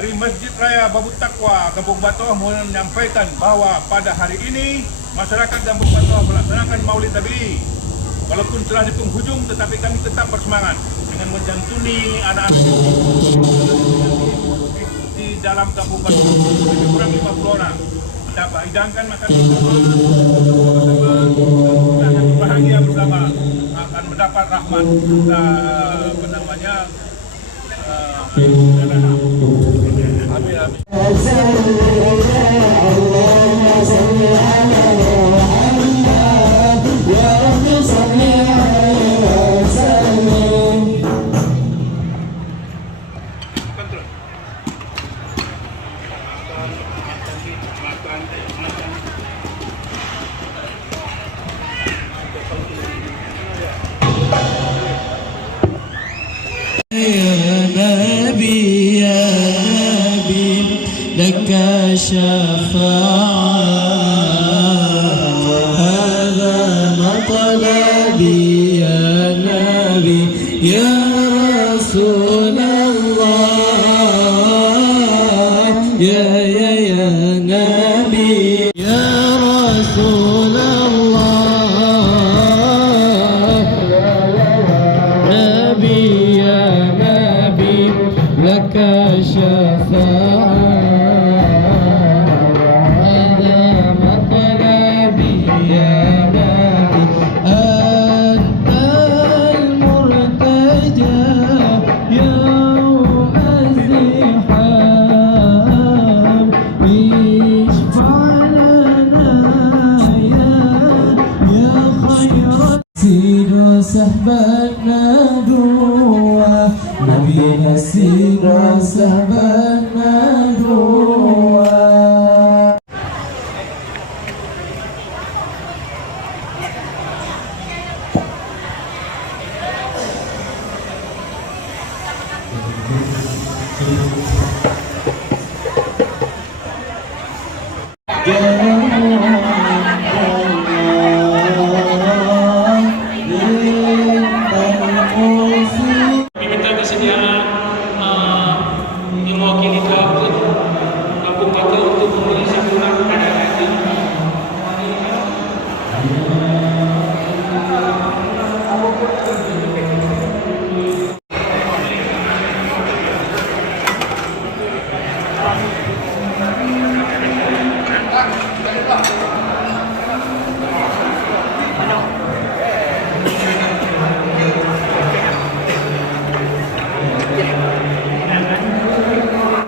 dari Masjid Raya Babut Taqwa Kampung Batoh menyampaikan bahwa pada hari ini masyarakat Kampung Batoh melaksanakan Maulid Nabi. Walaupun telah di penghujung, tetapi kami tetap bersemangat dengan menjantuni anak-anak di dalam Kampung Batoh. Lebih kurang 50 orang. Dapat hidangkan makan bersama, kita akan berbahagia bersama, akan mendapat rahmat amin amin. لك شفاعة هذا مطلبي يا نبي يا رسول الله يا نبي يا رسول الله نبي يا نبي لك شفاعة sahabatnya dua Nabi Nasira sahabatnya dua. Minta kesediaan yang mewakili Kampung Batoh untuk memberi santunan kepada hati. Terima kasih.